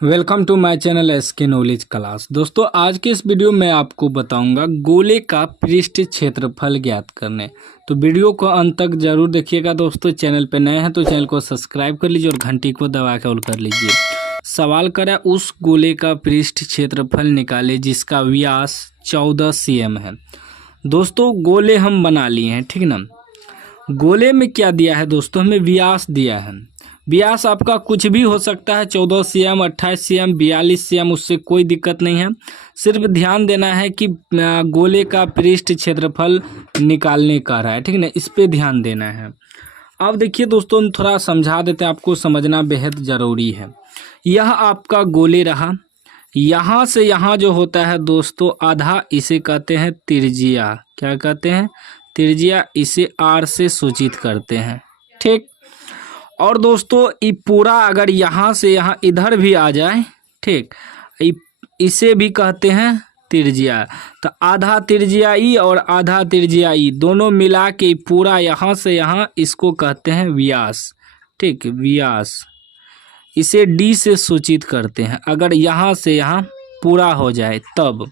Welcome to my channel SK knowledge class. दोस्तों आज के इस वीडियो में आपको बताऊंगा गोले का पृष्ठ क्षेत्रफल ज्ञात करने। तो वीडियो को अंत तक जरूर देखिएगा दोस्तों। चैनल पे नए हैं तो चैनल को सब्सक्राइब कर लीजिए और घंटी को दबा के ऑल कर लीजिए। सवाल करा उस गोले का पृष्ठ क्षेत्रफल निकाले जिसका व्यास 14 cm है। दोस्तों गोले हम बना लिए हैं, ठीक ना। गोले में क्या दिया है दोस्तों, हमें व्यास दिया है। व्यास आपका कुछ भी हो सकता है, 14 cm, 28 cm, 42 cm, उससे कोई दिक्कत नहीं है। सिर्फ ध्यान देना है कि गोले का पृष्ठ क्षेत्रफल निकालने का रहा है, ठीक ना, इस पे ध्यान देना है। अब देखिए दोस्तों हम थोड़ा समझा देते हैं, आपको समझना बेहद ज़रूरी है। यह आपका गोले रहा, यहाँ से यहाँ जो होता है दोस्तों आधा, इसे कहते हैं त्रिज्या। क्या कहते हैं? त्रिज्या। इसे आर से सूचित करते हैं, ठीक। और दोस्तों ये पूरा अगर यहाँ से यहाँ इधर भी आ जाए, ठीक, इसे भी कहते हैं त्रिज्या। तो आधा त्रिज्या ई और आधा त्रिज्या ई दोनों मिला के पूरा यहाँ से यहाँ, इसको कहते हैं व्यास, ठीक, व्यास। इसे डी से सूचित करते हैं अगर यहाँ से यहाँ पूरा हो जाए तब।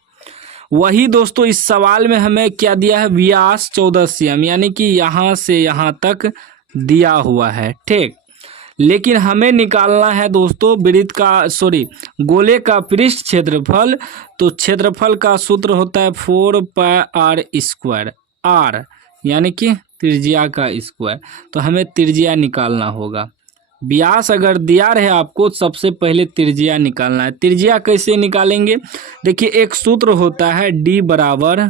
वही दोस्तों इस सवाल में हमें क्या दिया है, व्यास 14 cm, यानी कि यहाँ से यहाँ तक दिया हुआ है, ठीक। लेकिन हमें निकालना है दोस्तों गोले का पृष्ठ क्षेत्रफल। तो क्षेत्रफल का सूत्र होता है 4πr², r यानी कि त्रिज्या का स्क्वायर। तो हमें त्रिज्या निकालना होगा। व्यास अगर दिया रहे आपको, सबसे पहले त्रिज्या निकालना है। त्रिज्या कैसे निकालेंगे? देखिए एक सूत्र होता है d बराबर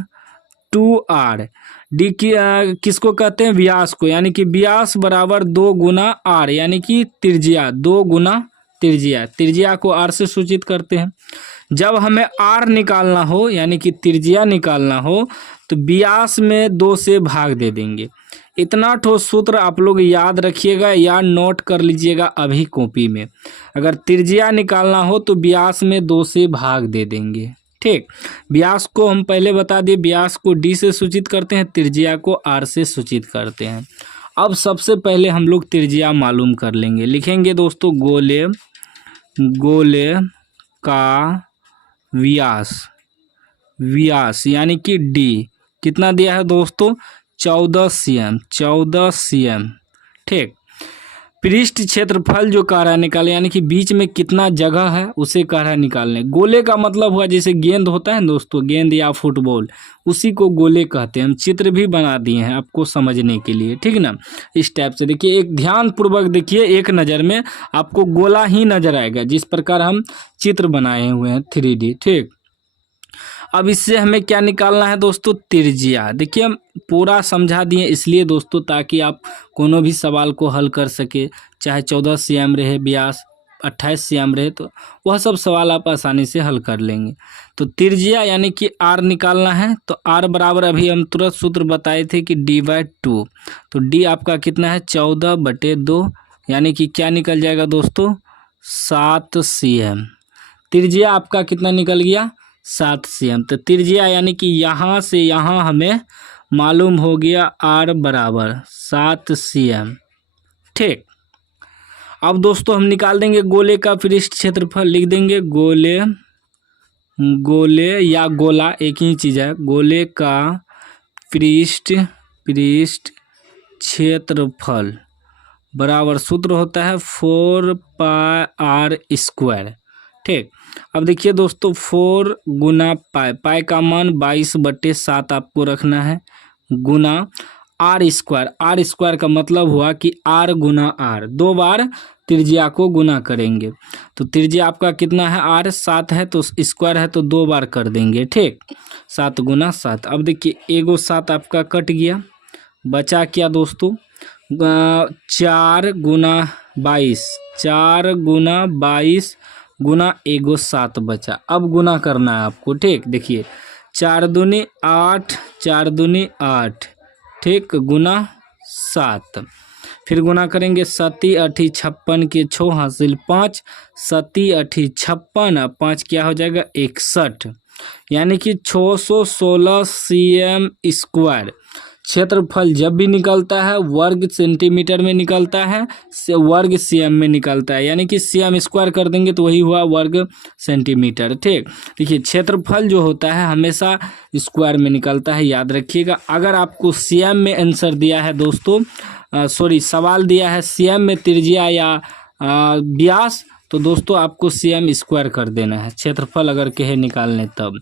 2r। डी की किसको कहते हैं? व्यास को, यानी कि व्यास बराबर 2 गुना r, यानी कि त्रिज्या 2 गुना त्रिज्या। त्रिज्या को r से सूचित करते हैं। जब हमें r निकालना हो, यानी कि त्रिज्या निकालना हो, तो व्यास में 2 से भाग दे देंगे। इतना ठोस सूत्र आप लोग याद रखिएगा या नोट कर लीजिएगा अभी कॉपी में। अगर त्रिज्या निकालना हो तो व्यास में 2 से भाग दे देंगे, ठीक। व्यास को हम पहले बता दिए, व्यास को डी से सूचित करते हैं, त्रिज्या को आर से सूचित करते हैं। अब सबसे पहले हम लोग त्रिज्या मालूम कर लेंगे। लिखेंगे दोस्तों गोले का व्यास यानी कि डी कितना दिया है दोस्तों, 14 cm, ठीक। पृष्ठ क्षेत्रफल जो कह रहा है निकाले, यानी कि बीच में कितना जगह है उसे कह रहा है निकालने। गोले का मतलब हुआ जैसे गेंद होता है दोस्तों, गेंद या फुटबॉल, उसी को गोले कहते हैं। हम चित्र भी बना दिए हैं आपको समझने के लिए, ठीक ना। इस टाइप से देखिए, एक ध्यान पूर्वक देखिए, एक नज़र में आपको गोला ही नजर आएगा जिस प्रकार हम चित्र बनाए हुए हैं 3D, ठीक। अब इससे हमें क्या निकालना है दोस्तों, त्रिज्या। देखिए हम पूरा समझा दिए इसलिए दोस्तों ताकि आप कोनो भी सवाल को हल कर सके, चाहे 14 cm रहे व्यास, 28 cm रहे, तो वह सब सवाल आप आसानी से हल कर लेंगे। तो त्रिज्या यानी कि r निकालना है। तो r बराबर अभी हम तुरंत सूत्र बताए थे कि d/2। तो d आपका कितना है, 14/2, यानी कि क्या निकल जाएगा दोस्तों, 7 cm। त्रिज्या आपका कितना निकल गया, 7 cm। तो त्रिज्या यानी कि यहाँ से यहाँ हमें मालूम हो गया r बराबर 7 cm, ठीक। अब दोस्तों हम निकाल देंगे गोले का पृष्ठ क्षेत्रफल। लिख देंगे गोले या गोला एक ही चीज़ है। गोले का पृष्ठ क्षेत्रफल बराबर सूत्र होता है 4πr², ठीक। अब देखिए दोस्तों 4 गुना पाई का मान 22/7 आपको रखना है, गुना r²। का मतलब हुआ कि r गुना r, 2 बार त्रिज्या को गुना करेंगे। तो त्रिज्या आपका कितना है, r 7 है, तो स्क्वायर है तो 2 बार कर देंगे, ठीक। 7 गुना 7। अब देखिए एगो 7 आपका कट गया, बचा क्या दोस्तों, 4 गुना 22 गुना एगो 7 बचा। अब गुना करना है आपको, ठीक। देखिए 4 दूनी 8, ठीक, गुना 7। फिर गुना करेंगे 7 8 56 के 6 हासिल 5, 7 8 56, 5 क्या हो जाएगा 61, यानी कि 616 cm²। क्षेत्रफल जब भी निकलता है वर्ग सेंटीमीटर में निकलता है, वर्ग सीएम में निकलता है, यानी कि सीएम स्क्वायर कर देंगे तो वही हुआ वर्ग सेंटीमीटर। ठीक, देखिए क्षेत्रफल जो होता है हमेशा स्क्वायर में निकलता है, याद रखिएगा। अगर आपको सीएम में आंसर दिया है दोस्तों, सवाल दिया है सीएम में त्रिज्या या व्यास, तो दोस्तों आपको सीएम स्क्वायर कर देना है, क्षेत्रफल अगर कहे निकालने तब।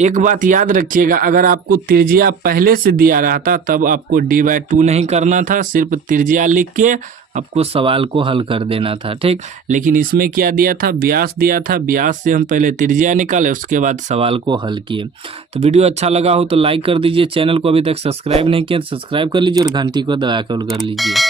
एक बात याद रखिएगा, अगर आपको त्रिज्या पहले से दिया रहता तब आपको d/2 नहीं करना था, सिर्फ त्रिज्या लिख के आपको सवाल को हल कर देना था। ठीक, लेकिन इसमें क्या दिया था, व्यास दिया था, व्यास से हम पहले त्रिज्या निकाले उसके बाद सवाल को हल किए। तो वीडियो अच्छा लगा हो तो लाइक कर दीजिए, चैनल को अभी तक सब्सक्राइब नहीं किया तो सब्सक्राइब कर लीजिए और घंटी को दबा कर लीजिए।